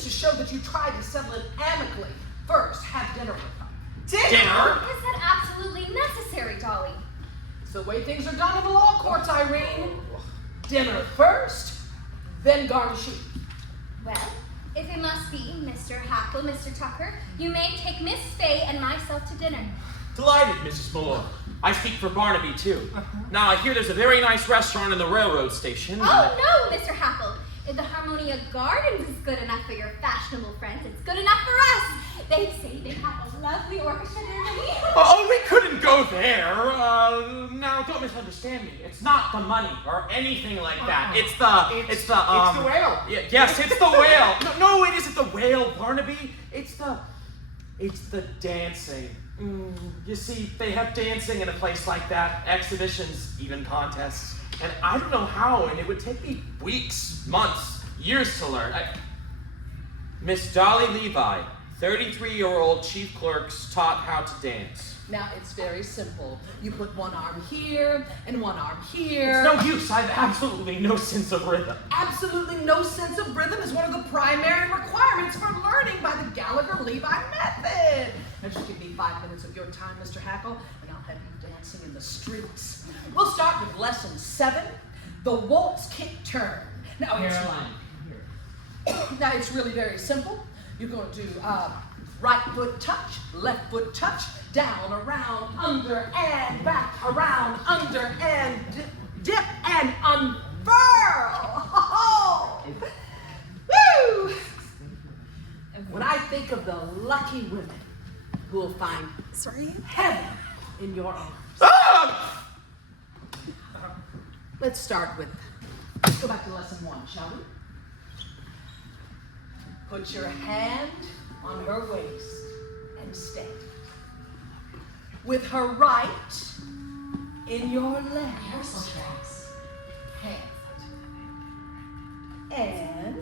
to show that you tried to settle it amicably. First, have dinner with them. dinner? Is that absolutely necessary, Dolly? It's the way things are done in the law courts, Irene. Dinner first, then garnishee. Well, if it must be, Mr. Hackle, Mr. Tucker, you may take Miss Fay and myself to dinner. Delighted, Mrs. Malloy. I speak for Barnaby, too. Now, I hear there's a very nice restaurant in the railroad station. Oh, no, Mr. Hackle. If the Harmonia Gardens is good enough for your fashionable friends, it's good enough for us. They say they have a lovely orchestra near me. Oh, we couldn't go there. Now, don't misunderstand me. It's not the money or anything like that. It's the whale. Yes, it's the whale. No, it isn't the whale, Barnaby. It's the dancing. You see, they have dancing in a place like that, exhibitions, even contests. And I don't know how, and it would take me weeks, months, years to learn. Miss Dolly Levi, 33-year-old chief clerks, taught how to dance. Now, it's very simple. You put one arm here and one arm here. It's no use. I have absolutely no sense of rhythm. Absolutely no sense of rhythm is one of the primary requirements for learning by the Gallagher-Levi method. Now, just give me 5 minutes of your time, Mr. Hackle, and I'll have you dancing in the streets. We'll start with lesson 7, the waltz kick turn. Now, Caroline, now it's really very simple. You're going to do right foot touch, left foot touch, down, around, under, and back, around, under, and dip, and unfurl. Woo! When I think of the lucky women who will find heaven in your arms. Ah! Let's start with, go back to lesson 1, shall we? Put your hand on her waist and stay. With her right in your left hand. And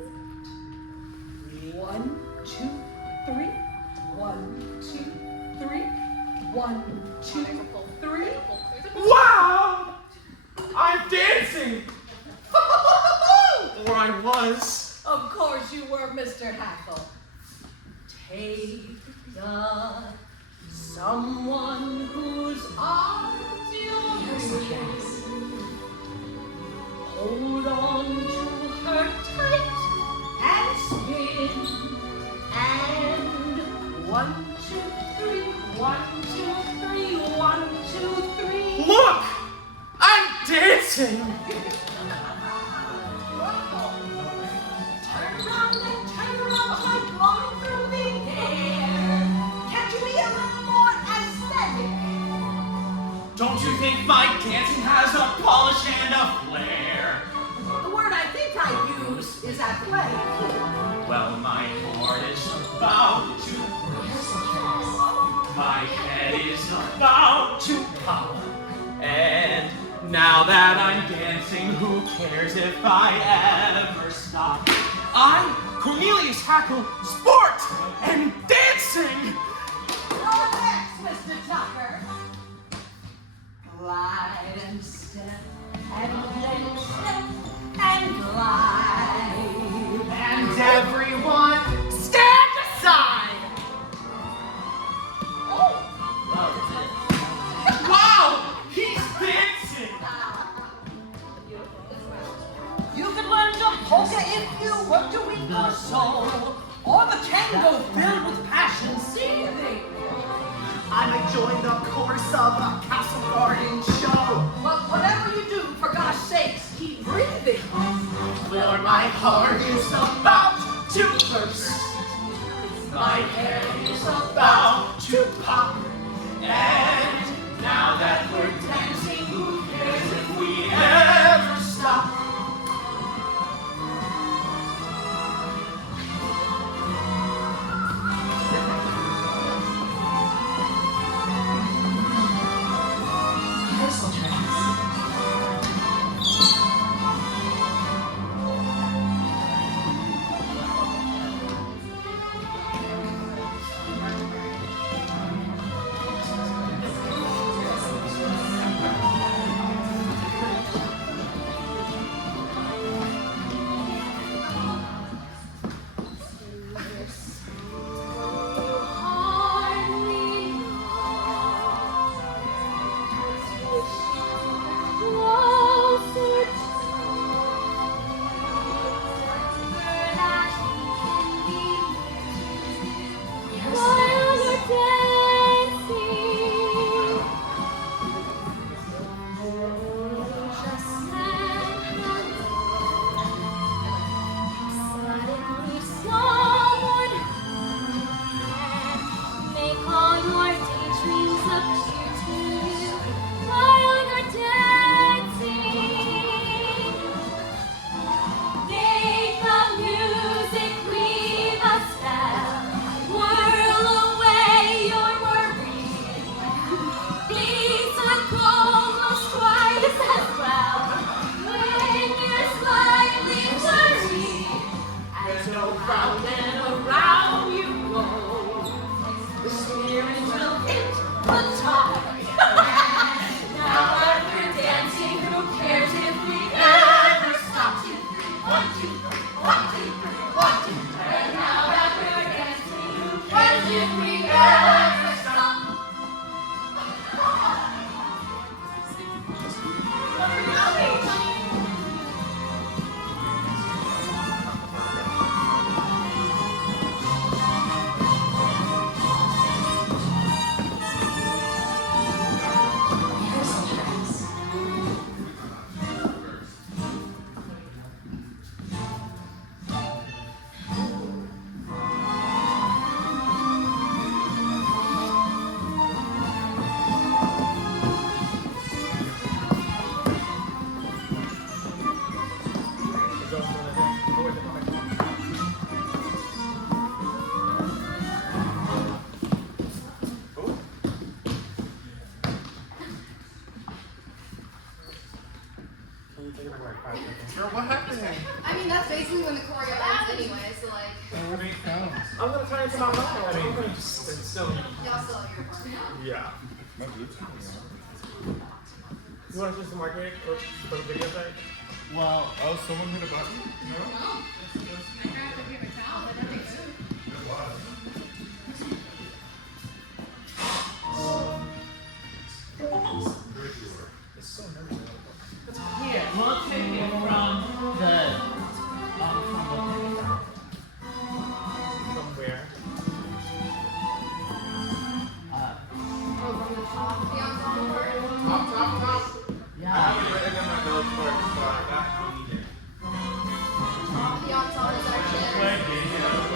1, 2, 3. 1, 2, 3. 1, 2, 3. Wow! I'm dancing! Or I was. Of course you were, Mr. Hackle. Take the someone whose arms you raise. Hold on to her tight and spin. And 1, 2, 3. 1, 2, 3. 1, 2, 3. Look! I'm dancing! Turn around like going through the air. Can't you be a little more aesthetic? Don't you think my dancing has a polish and a flair? The word I think I use is athletic. Well, my heart is about to burst. My head is about to pop. And now that I'm dancing, who cares if I ever stop? I'm Cornelius Hackle, sport and dancing! sing. Relax, Mr. Tucker. Glide and step, and then step, and glide. And everyone, stand aside. Oh, Wow, he's dancing. you could learn to polka if you worked a week or so, or the tango filled with passion seething. I may join the chorus of a castle garden show. Well, whatever you do, for gosh sakes, keep breathing. For my heart is about to burst. My head is about to pop. And now that we're dancing, who cares if we ever stop? Rehearsal tracks. Girl, what happened? I mean, that's basically when the choreo ends anyway, so like, I'm gonna turn it to my mom. I mean, it's still. y'all still have your part. Yeah. You want to choose the market or for the video site? Well, Oh, someone hit a button? No? here, we'll take it from the, from From where? Oh, from the top of the ensemble part? Top. yeah. Top of the ensemble section.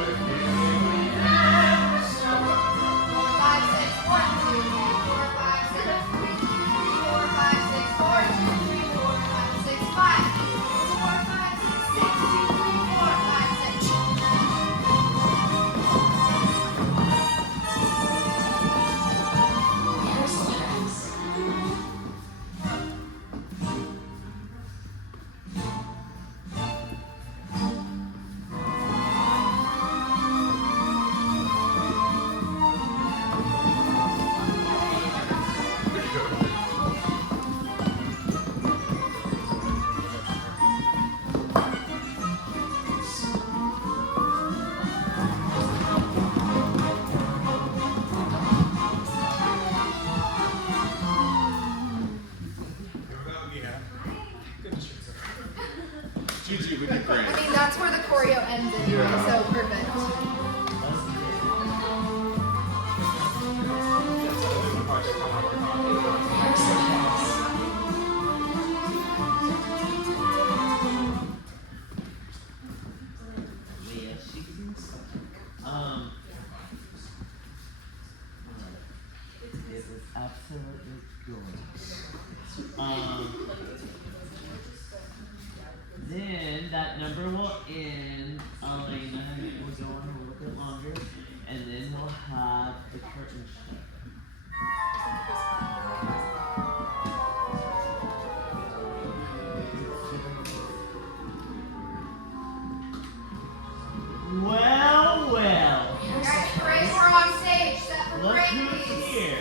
5, 6, 1, 2, 3, 4, 5, 6, 3, 4, 5, 6, 4, 2, 3, 4, 5, 6, 5. Gigi would be great. I mean, that's where the choreo ends anyway, Yeah. so perfect. Yeah, she can it was absolutely gorgeous. Then that number will end, Elena, and we'll go on a little bit longer, and then we'll have the curtain shut. Well, well. Alright, parade, we're on stage. Set for Look parade, who's please. here.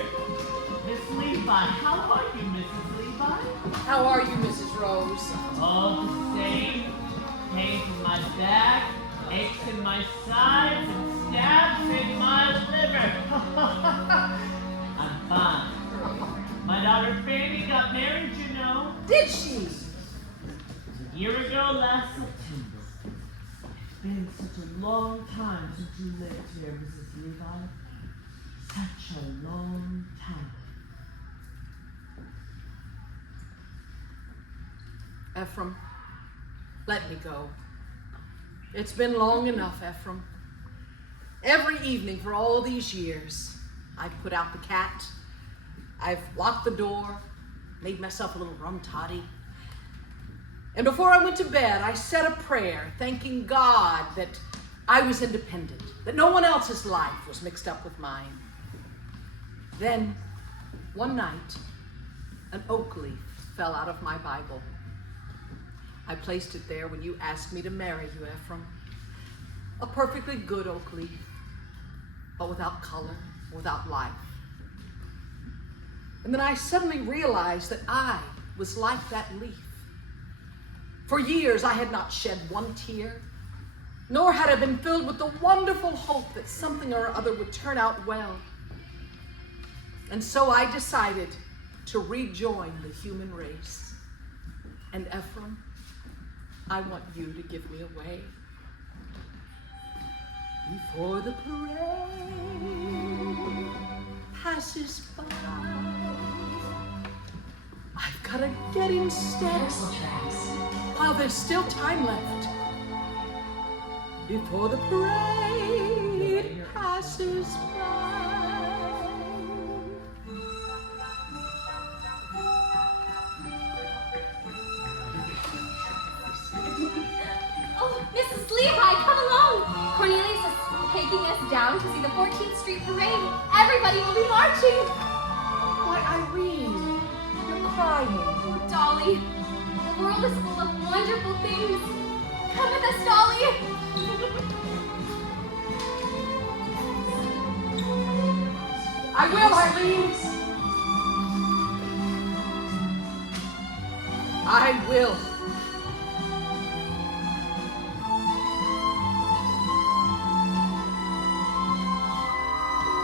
Miss Levi. How are you, Mrs. Levi? How are you, Mrs. Rose? All the same. Pains in my back, aches in my sides, and stabs in my liver. I'm fine. My daughter Fanny got married, you know. Did she? A year ago last September. It's been such a long time since you lived here, Mrs. Levi. Such a long time. Ephraim, let me go. It's been long enough, Ephraim. Every evening for all these years, I've put out the cat, I've locked the door, made myself a little rum toddy. And before I went to bed, I said a prayer, thanking God that I was independent, that no one else's life was mixed up with mine. Then, one night, an oak leaf fell out of my Bible. I placed it there when you asked me to marry you, Ephraim. A perfectly good oak leaf, but without color, without life. And then I suddenly realized that I was like that leaf. For years, I had not shed one tear, nor had I been filled with the wonderful hope that something or other would turn out well. And so I decided to rejoin the human race. And Ephraim, I want you to give me away. Before the parade passes by, I've got to get in step while there's still time left. Before the parade passes by. Oh, Mrs. Levi, come along. Cornelius is taking us down to see the 14th Street Parade. Everybody will be marching. Why, Irene, you're crying. Oh, Dolly, the world is full of wonderful things. Come with us, Dolly. I will, Irene. I will.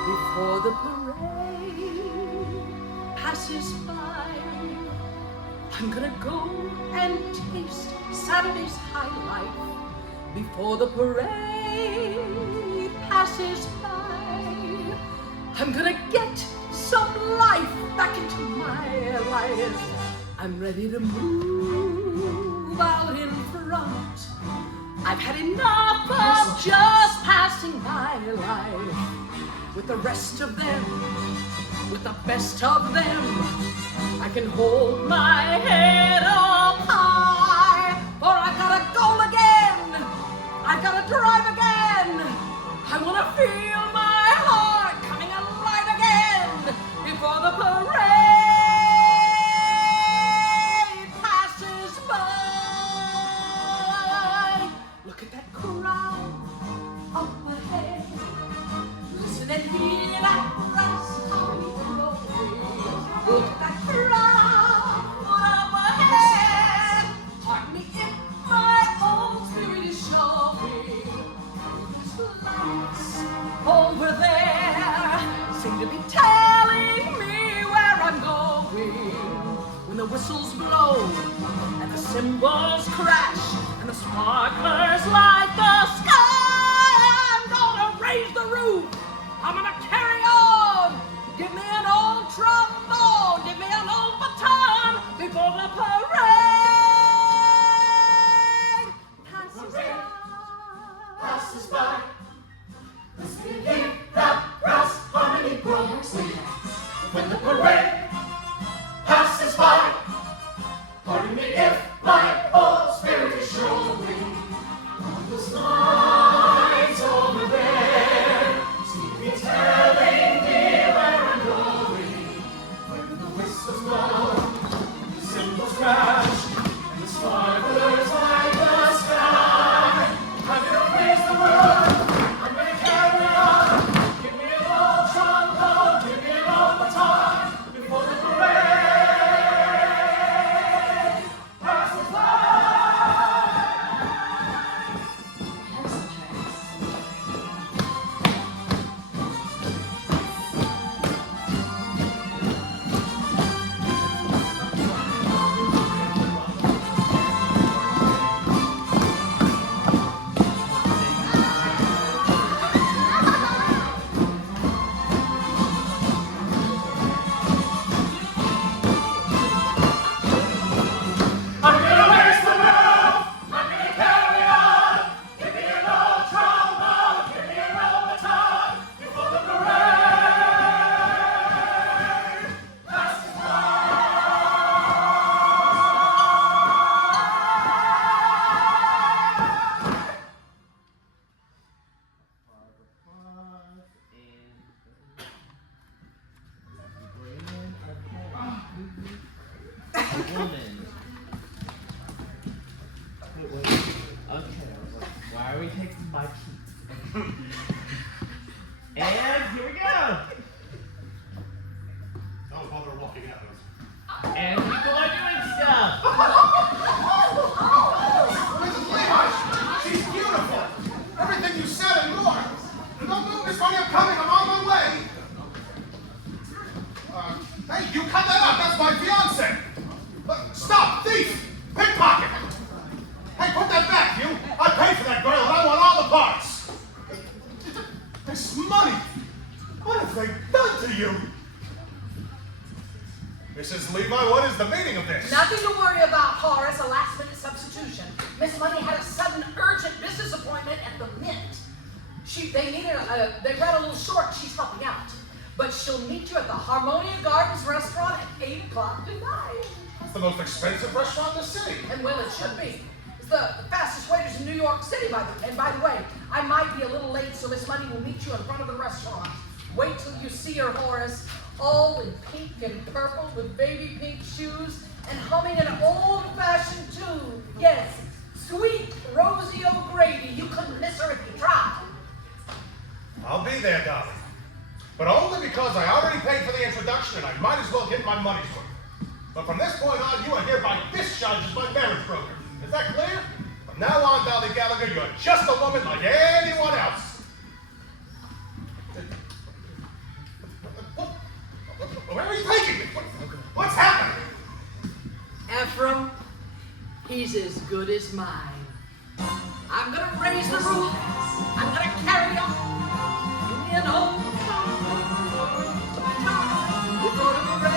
Before the parade passes by, I'm gonna go and taste Saturday's high life. Before the parade passes by, I'm gonna get some life back into my life. I'm ready to move out in front. I've had enough of just passing my life with the rest of them, with the best of them. I can hold my head up high, for I got a goal again. I gotta drive again. I wanna feel my heart coming alive again before the parade passes by. Look at that crowd up ahead. Listen and hear that brass coming rolling. Look at that crowd up ahead. Pardon me if my old spirit is showing. Those lights over there seem to be telling me where I'm going. When the whistles blow and the cymbals crash and the sparklers light the sky. I'm gonna raise the roof. I'm gonna carry on. Give me an old trombone. Give me an old baton before the parade passes by. Passes by. Listen and hear that brass harmony grow. When the parade passes by, pardon me if my old spirit is showing on those lines over there. Seem to be telling me where I'm going. When the whistles blow, the cymbals crash, and the sparklers light the sky. I'm gonna praise the Lord. I'm gonna carry on. Give me an old trombone, give me an old baton before the parade passes by. Pencil tracks. I'm gonna raise the roof. I'm gonna carry on. Give me an old trombone. Give me an old baton before the parade passes by. Okay, why are we taking my keys? And here we go. That was while they were walking out. And people are doing stuff. Mrs. Levi, she's beautiful. Everything you said and more. Don't move, Miss Bunny, I'm coming. I'm on my way. Hey, you cut that out. That's my fiance. Stop, thief, pickpocket. Hey, put that back, you. I paid for that girl, and I want all the parts. Miss Money, what have they done to you? Mrs. Levi, what is the meaning of this? Nothing to worry about, Horace. A last-minute substitution. Miss Money had a sudden, urgent business appointment at the Mint. They ran a little short. She's helping out, but she'll meet you at the Harmonia Gardens restaurant at 8 o'clock tonight. It's the most expensive restaurant in the city. And well, it should be. It's the fastest waiters in New York City, by the way, I might be a little late, so Miss Money will meet you in front of the restaurant. Wait till you see her, Horace, all in pink and purple with baby pink shoes and humming an old-fashioned tune. Yes, sweet Rosie O'Grady. You couldn't miss her if you tried. I'll be there, darling. But only because I already paid for the introduction and I might as well get my money's worth. But from this point on, you are hereby discharged as my marriage broker. Is that clear? From now on, Dolly Gallagher, you're just a woman like anyone else. Where are you taking me? What's happening? Ephraim, he's as good as mine. I'm gonna raise the roof. I'm gonna carry on. Give me an old before the parade